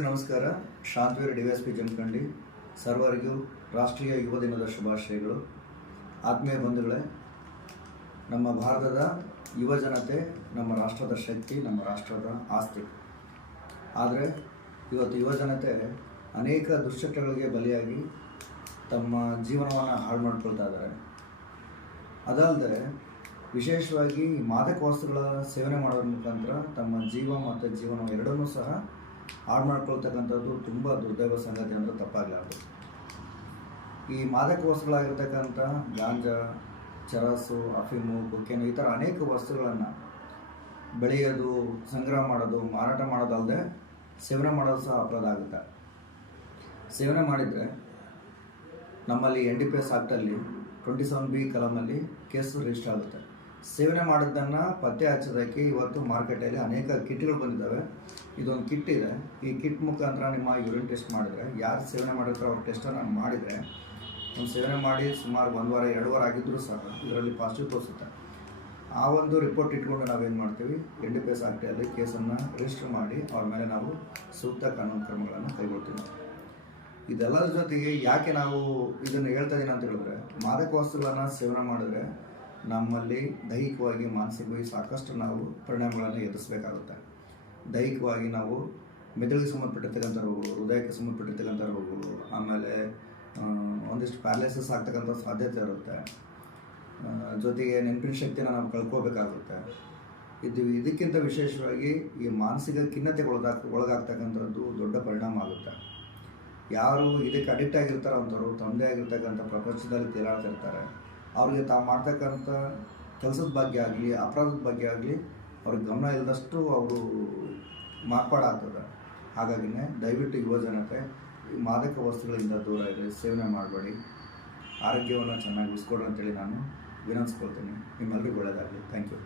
ನಮಸ್ಕಾರ. Shantaveera D S P Jamakhandi. ಸರ್ವರಿಗೂ ರಾಷ್ಟ್ರೀಯ ಯುವ ದಿನದ ಶುಭಾಶಯಗಳು. ಆತ್ಮೀಯ ಬಂಧುಗಳೇ, ನಮ್ಮ ಭಾರತದ ಯುವ ಜನತೆ, ನಮ್ಮ ರಾಷ್ಟ್ರದ ಶಕ್ತಿ, ನಮ್ಮ ರಾಷ್ಟ್ರದ ಆಸ್ತಿ. ಆದರೆ ಇವತ್ತು ಯುವ ಜನತೆ ಅನೇಕ ದುಶ್ಚಟಗಳಿಗೆ ಬಲಿಯಾಗಿ ತಮ್ಮ ಜೀವನವನ್ನು ಹಾಳು ಮಾಡ್ಕೊಳ್ತಾ ಇದ್ದಾರೆ. ಅದಲ್ಲದೆ ವಿಶೇಷವಾಗಿ ಮಾದಕ ವಸ್ತುಗಳ ಸೇವನೆ ಮಾಡೋದ್ರ ಮುಖಾಂತರ ತಮ್ಮ ಜೀವ ಮತ್ತು ಜೀವನ ಎರಡನ್ನೂ ಸಹ ಹಾಳು ಮಾಡ್ಕೊಳ್ತಕ್ಕಂಥದ್ದು ತುಂಬ ದುರ್ದೈವ ಸಂಗತಿ ಅಂದರೆ ತಪ್ಪಾಗಲಾರ್ದು. ಈ ಮಾದಕ ವಸ್ತುಗಳಾಗಿರ್ತಕ್ಕಂಥ ಗಾಂಜಾ, ಚರಸು, ಅಫೀಮು, ಕೊಕ್ಕೇನು ಈ ಥರ ಅನೇಕ ವಸ್ತುಗಳನ್ನು ಬೆಳೆಯೋದು, ಸಂಗ್ರಹ ಮಾಡೋದು, ಮಾರಾಟ ಮಾಡೋದಲ್ಲದೆ ಸೇವನೆ ಮಾಡೋದು ಸಹ ಅಪರಾಧ ಆಗುತ್ತೆ ಸೇವನೆ ಮಾಡಿದರೆ ನಮ್ಮಲ್ಲಿ ಎನ್ ಡಿ ಪಿ ಎಸ್ ಆ್ಯಕ್ಟಲ್ಲಿ ಟ್ವೆಂಟಿ ಸೆವೆನ್ ಬಿ ಕಲಮಲ್ಲಿ ಕೇಸ್ ರಿಜಿಸ್ಟರ್ ಆಗುತ್ತೆ. ಸೇವನೆ ಮಾಡೋದನ್ನು ಪತ್ತೆ ಹಚ್ಚೋದಕ್ಕೆ ಇವತ್ತು ಮಾರ್ಕೆಟಲ್ಲಿ ಅನೇಕ ಕಿಟ್ಗಳು ಬಂದಿದ್ದಾವೆ. ಇದೊಂದು ಕಿಟ್ ಇದೆ. ಈ ಕಿಟ್ ಮುಖಾಂತರ ನಿಮ್ಮ ಯೂರಿನ್ ಟೆಸ್ಟ್ ಮಾಡಿದರೆ, ಯಾರು ಸೇವನೆ ಮಾಡಿರ್ತಾರೆ ಅವ್ರ ಟೆಸ್ಟನ್ನು ಮಾಡಿದರೆ ಒಂದು ಸೇವನೆ ಮಾಡಿ ಸುಮಾರು ಒಂದು ವಾರ ಎರಡು ವಾರ ಆಗಿದ್ದರೂ ಸಹ ಇದರಲ್ಲಿ ಪಾಸಿಟಿವ್ ತೋರಿಸುತ್ತೆ. ಆ ಒಂದು ರಿಪೋರ್ಟ್ ಇಟ್ಕೊಂಡು ನಾವೇನು ಮಾಡ್ತೀವಿ? ಎನ್ ಡಿ ಪಿ ಎಸ್ ಕೇಸನ್ನು ರಿಜಿಸ್ಟರ್ ಮಾಡಿ, ಅವ್ರ ಮೇಲೆ ನಾವು ಸೂಕ್ತ ಕಾನೂನು ಕ್ರಮಗಳನ್ನು ಕೈಗೊಳ್ತೀವಿ. ಇದೆಲ್ಲರ ಜೊತೆಗೆ ಯಾಕೆ ನಾವು ಇದನ್ನು ಹೇಳ್ತಾ ಇದ್ದೀನಿ ಅಂತ ಹೇಳಿದ್ರೆ, ಮಾದಕ ವಸ್ತುಗಳನ್ನು ಸೇವನೆ ಮಾಡಿದ್ರೆ ನಮ್ಮಲ್ಲಿ ದೈಹಿಕವಾಗಿ, ಮಾನಸಿಕವಾಗಿ ಸಾಕಷ್ಟು ನಾವು ಪರಿಣಾಮಗಳನ್ನು ಎದುರಿಸಬೇಕಾಗುತ್ತೆ. ದೈಹಿಕವಾಗಿ ನಾವು ಮೆದುಳಿಗೆ ಸಂಬಂಧಪಟ್ಟಿರ್ತಕ್ಕಂಥ ರೋಗಗಳು, ಹೃದಯಕ್ಕೆ ಸಂಬಂಧಪಟ್ಟಿರ್ತಕ್ಕಂಥ ರೋಗಗಳು, ಆಮೇಲೆ ಒಂದಿಷ್ಟು ಪ್ಯಾಲೇಸಸ್ ಆಗ್ತಕ್ಕಂಥ ಸಾಧ್ಯತೆ ಇರುತ್ತೆ. ಜೊತೆಗೆ ನೆನಪಿನ ಶಕ್ತಿಯನ್ನು ನಾವು ಕಳ್ಕೋಬೇಕಾಗುತ್ತೆ. ಇದು ಇದಕ್ಕಿಂತ ವಿಶೇಷವಾಗಿ ಈ ಮಾನಸಿಕ ಖಿನ್ನತೆಗೆ ಒಳಗಾಗ್, ಒಳಗಾಗ್ತಕ್ಕಂಥದ್ದು ದೊಡ್ಡ ಪರಿಣಾಮ ಆಗುತ್ತೆ. ಯಾರು ಇದಕ್ಕೆ ಅಡಿಕ್ಟ್ ಆಗಿರ್ತಾರೋ ಅಂಥವ್ರು ತಮ್ಮದೇ ಆಗಿರ್ತಕ್ಕಂಥ ಪ್ರಪಂಚದಲ್ಲಿ ತೇಲಾಡ್ತಿರ್ತಾರೆ. ಅವ್ರಿಗೆ ತಾವು ಮಾಡ್ತಕ್ಕಂಥ ಕೆಲಸದ ಬಗ್ಗೆ ಆಗಲಿ, ಅಪರಾಧದ ಬಗ್ಗೆ ಆಗಲಿ ಅವ್ರಿಗೆ ಗಮನ ಇಲ್ಲದಷ್ಟು ಅವರು ಮಾರ್ಪಾಡಾಗ್ತದೆ. ಹಾಗಾಗಿನೇ ದಯವಿಟ್ಟು ಯುವ ಜನತೆ ಮಾದಕ ವಸ್ತುಗಳಿಂದ ದೂರ ಇರಿ, ಸೇವನೆ ಮಾಡಬೇಡಿ. ಆರೋಗ್ಯವನ್ನು ಚೆನ್ನಾಗಿ ಉಳಿಸ್ಕೊಡ್ರಿ ಅಂತೇಳಿ ನಾನು ವಿನಂತಿಸ್ಕೊಳ್ತೀನಿ ನಿಮ್ಮೆಲ್ಲರಿಗೂ ಒಳ್ಳೆಯದಾಗಲಿ. Thank you